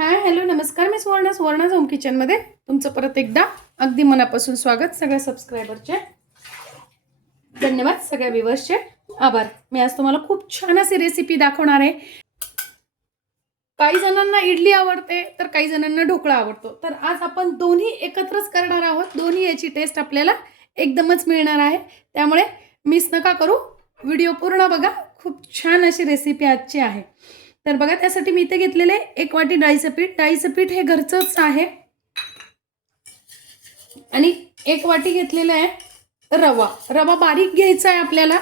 Hi hello नमस्कार, मी सुवर्णाच home किचनमध्ये तुमचं परत एकदा अगदी मनापासून स्वागत. सगळ्या सबस्क्रायबरचे धन्यवाद, सगळ्या व्ह्यूअर्सचे आभार. मी आज तुम्हाला खूप छान अशी रेसिपी दाखवणार आहे. काही जणांना इडली आवडते तर काही जणांना ढोकळा आवडतो, तर आज आपण दोन्ही एकत्रच करणार आहोत. दोन्ही याची टेस्ट आपल्याला एकदमच मिळणार आहे, त्यामुळे मिस नका करू, व्हिडिओ पूर्ण बघा. खूप छान अशी रेसिपी आजची आहे. तर बघा, त्यासाठी मी इथे घेतलेले 1 वाटी डाळीचं पीठ. डाळीचं पीठ हे घरचंच आहे. आणि 1 वाटी घेतलेला आहे रवा. रवा बारीक घ्यायचा आहे आपल्याला.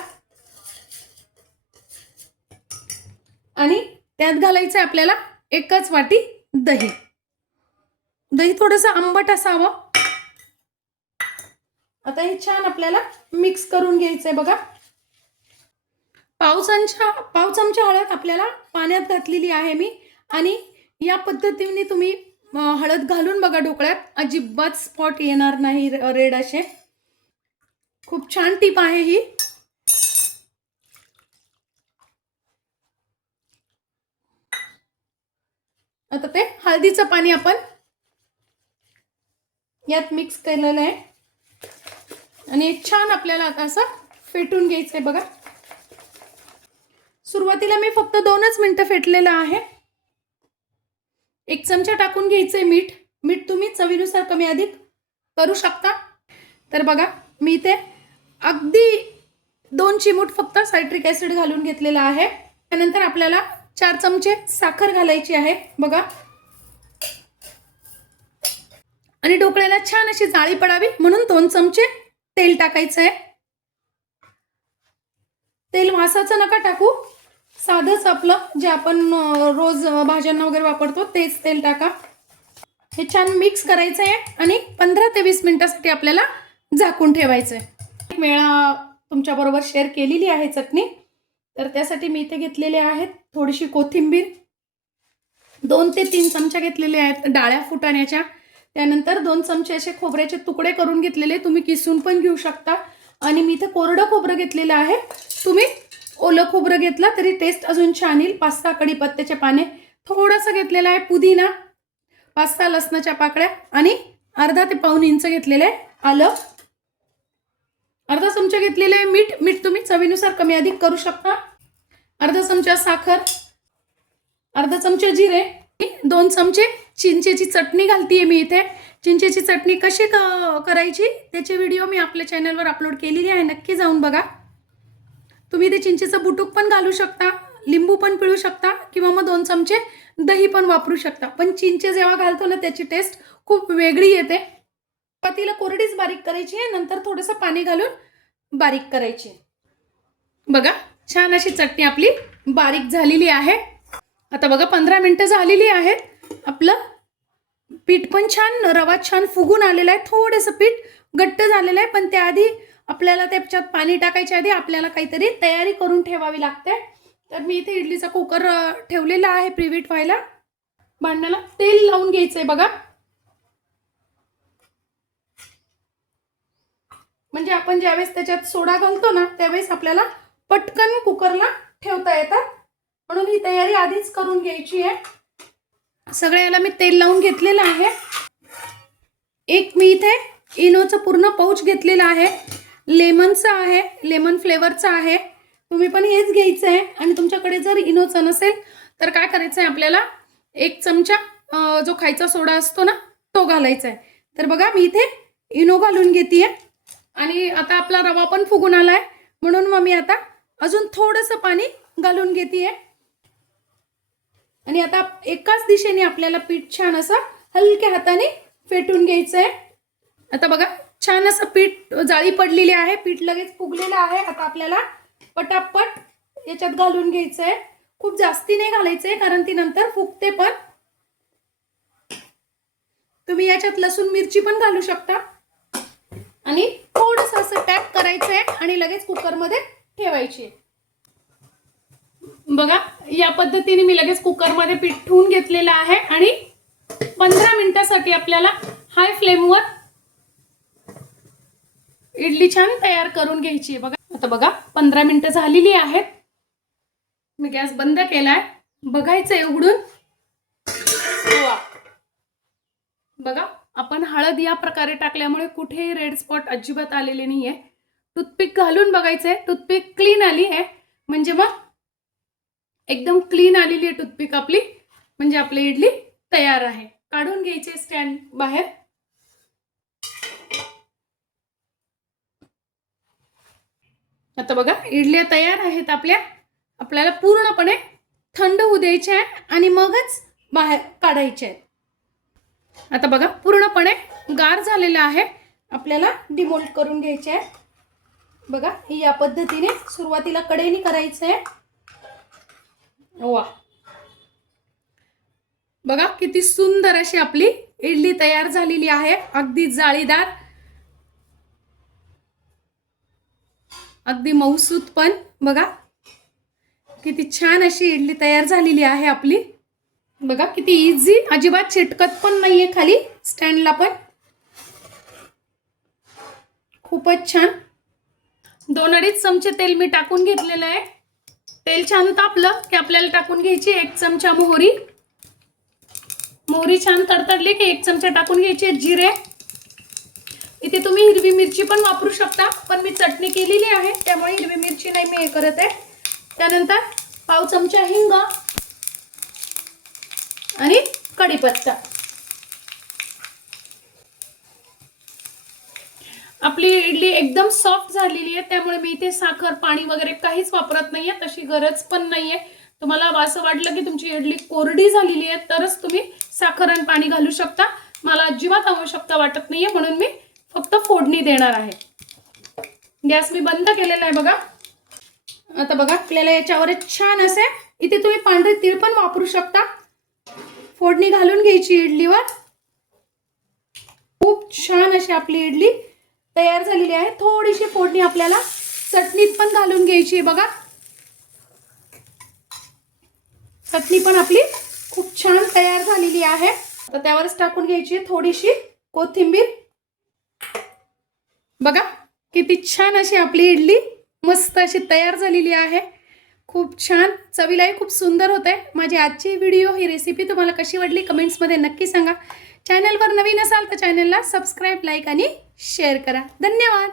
आणि त्यात घालायचं आहे आपल्याला 1च वाटी दही. दही थोडंसं आंबट असावं. आता हे छान आपल्याला मिक्स करून घ्यायचंय. बघा, पाव चमचा हळद आपल्याला पाण्यात घातलेली आहे मी. आणि या पद्धतीने तुम्ही हळद घालून बघा ढोकळ्यात, अजिबात स्पॉट येणार नाही रेड असे. खूप छान टिप आहे ही. आता ते हळदीचं पाणी आपण यात मिक्स केलेलं आहे आणि छान आपल्याला आता असं फेटून घ्यायचंय. बघा, सुरुवातीला मी फक्त 2च मिनिटं फेटलेलं आहे. 1 चमचा टाकून घ्यायचंय मीठ. मीठ तुम्ही चवीनुसार कमी अधिक करू शकता. तर बघा, मी इथे अगदी 2 चिमूट फक्त सायट्रिक ऍसिड घालून घेतलेला आहे. त्यानंतर आपल्याला 4 चमचे साखर घालायची आहे. बघा, आणि ढोकळ्याला छान अशी जाळी पडावी म्हणून 2 चमचे तेल टाकायचं आहे. तेल वासाचं नका टाकू, साधंच आपलं जे आपण रोज भाज्यांना वगैरे वापरतो तेच तेल टाका. हे छान मिक्स करायचं आहे आणि 15 ते 20 मिनिटांसाठी आपल्याला झाकून ठेवायचं आहे. एक वेळा तुमच्या बरोबर शेअर केलेली आहे चटणी, तर त्यासाठी मी इथे घेतलेले आहेत थोडीशी कोथिंबीर. 2 ते 3 चमचे घेतलेले आहेत डाळ्या फुटाण्याच्या. त्यानंतर 2 चमचे असे खोबऱ्याचे तुकडे करून घेतलेले, तुम्ही किसून पण घेऊ शकता. आणि मी इथे कोरडं खोबरं घेतलेलं आहे. तुम्ही ओलं खोबरं घेतलं तरी टेस्ट अजून छान येईल. 5-6 कढीपत्त्याचे पाने, थोडंसं घेतलेलं आहे पुदिना, 5-6 लसणाच्या पाकळ्या आणि अर्धा ते पाऊण इंच घेतलेलं आहे आलं. अर्धा चमचा घेतलेलं आहे मीठ तुम्ही चवीनुसार कमी अधिक करू शकता. अर्धा चमचा साखर, अर्धा चमचा जिरे, 2 चमचे चिंचेची चटणी घालतीये मी इथे. चिंचेची चटणी कशी करायची त्याचे व्हिडिओ मी आपल्या चॅनलवर अपलोड केलेली आहे, नक्की जाऊन बघा. तुम्ही ते चिंचेचं बुटूक पण घालू शकता, लिंबू पण पिळू शकता, किंवा मग 2 चमचे दही पण वापरू शकता. पण चिंचे जेव्हा घालतो ना त्याची टेस्ट खूप वेगळी येते. पतीला कोरडीच बारीक करायची आहे, नंतर थोडंसं पाणी घालून बारीक करायची. बघा, छान अशी चटणी आपली बारीक झालेली आहे. आता बघा 15 मिनिटं झालेली आहेत. आपलं पीठ पण छान, रवा छान फुगून आलेला आहे. थोडंसं पीठ घट्ट झालेलं आहे, पण त्याआधी आपल्याला त्याच्यात पाणी टाकायच्या आधी आपल्याला काहीतरी तयारी करून ठेवावी लागते. तर मी इथे इडलीचा कुकर ठेवलेला आहे प्रीहीट व्हायला. भांड्याला तेल लावून घ्यायचंय. बघा, म्हणजे आपण ज्यावेळेस त्याच्यात सोडा घालतो ना त्यावेळेस आपल्याला पटकन कुकरला ठेवता येतात, म्हणून ही तयारी आधीच करून घ्यायची आहे. सगळ्याला मी तेल लावून घेतलेलं आहे. एक मी इथे इनोचं पूर्ण पाऊच घेतलेला आहे. लेमनचं आहे, लेमन फ्लेवरचं आहे. तुम्ही पण हेच घ्यायचं आहे. आणि तुमच्याकडे जर इनोचं नसेल तर काय करायचं आहे, आपल्याला 1 चमचा जो खायचा सोडा असतो ना तो घालायचा आहे. तर बघा, मी इथे इनो घालून घेतेय. आणि आता आपला रवा पण फुगून आलाय, म्हणून मग मी आता अजून थोडंसं पाणी घालून घेतेय. आणि आता एकाच दिशेने आपल्याला पीठ छान असं हलक्या हाताने फेटून घ्यायचं आहे. आता बघा, छान असं पीठ जाळी पडलेली आहे, पीठ लगेच फुगलेलं आहे. आता आपल्याला पटापट याच्यात घालून घ्यायचं आहे. खूप जास्ती नाही घालायचंय, कारण ती नंतर फुगते पण. तुम्ही याच्यात लसूण मिरची पण घालू शकता. आणि थोडंसं असं टॅप करायचं आहे आणि लगेच कुकरमध्ये ठेवायची. बघा, या पद्धतीने मी लगेच कुकरमध्ये पीठ ठेवून घेतलेलं आहे. आणि 15 मिनिटांसाठी आपल्याला हाय फ्लेमवर इडली छान तयार करून घ्यायची आहे. बघा, आता बघा 15 मिनिटं झालेली आहेत. मी गॅस बंद केलाय. बघायचंय उघडून. वा, बघा, आपण हळद या प्रकारे टाकल्यामुळे कुठेही रेड स्पॉट अजिबात आलेले नाहीये. टूथपिक घालून बघायचंय. टूथपिक क्लीन आली आहे म्हणजे मग एकदम क्लीन आलेली आहे टूथपिक आपली, म्हणजे आपली इडली तयार आहे. काढून घ्यायचे स्टँड बाहेर. आता बघा, इडल्या तयार आहेत आपल्या. आपल्याला पूर्णपणे थंड होऊ द्यायचे आहे आणि मगच बाहेर काढायचे आहेत. आता बघा, पूर्णपणे गार झालेलं आहे. आपल्याला डिमोल्ड करून घ्यायचे आहे. बघा, या पद्धतीने सुरुवातीला कडेने करायचं आहे. वा, बघा किती सुंदर अशी आपली इडली तयार झालेली आहे. अगदी जाळीदार, अगदी मऊसूत पण. बघा किती छान अशी इडली तयार झालेली आहे आपली. बघा किती इझी, अजिबात चिटकत पण नाहीये खाली स्टँडला पण. खूपच छान. 2-2.5 चमचे तेल मी टाकून घेतलेलं आहे. तेल छान तापलं की आपल्याला टाकून घ्यायची 1 चमचा मोहरी. मोहरी छान तडतडली की 1 चमचा टाकून घ्यायचे जिरे. इथे तुम्ही हिरवी मिरची पण वापरू शकता, पण मी चटणी केलेली आहे त्यामुळे हिरवी मिरची नाही मी हे करत आहे. त्यानंतर पाव चमचा हिंग आणि कढीपत्ता. आपली इडली एकदम सॉफ्ट झालेली आहे त्यामुळे मी इथे साखर, पाणी वगैरे काहीच वापरत नाहीये. तशी गरज पण नाहीये. तुम्हाला असं वाटलं की तुमची इडली कोरडी झालेली आहे तरच तुम्ही साखर आणि पाणी घालू शकता. मला अजिबात आवश्यकता वाटत नाहीये म्हणून मी फक्त फोडणी देणार आहे. गॅस मी बंद केलेला आहे बघा. आता बघा, आपल्याला याच्यावर छान असे, इथे तुम्ही पांढरे तीळ पण वापरू शकता. फोडणी घालून घ्यायची इडलीवर. खूप छान अशी आपली इडली तयार झालेली आहे. थोडीशी फोडणी आपल्याला चटणीत पण घालून घ्यायची. बघा, चटणी पण आपली खूप छान तयार झालेली आहे. आता त्यावरच टाकून घ्यायची थोडीशी कोथिंबीर. बघा किती छान अशी आपली इडली मस्त अशी तयार झालेली आहे. खूप छान, चवीलाही खूप सुंदर होते. माझी आजची व्हिडिओ, ही रेसिपी तुम्हाला कशी वाटली कमेंट्समध्ये नक्की सांगा. चॅनलवर नवीन असाल तर चॅनलला सबस्क्राईब, लाईक आणि शेअर करा. धन्यवाद.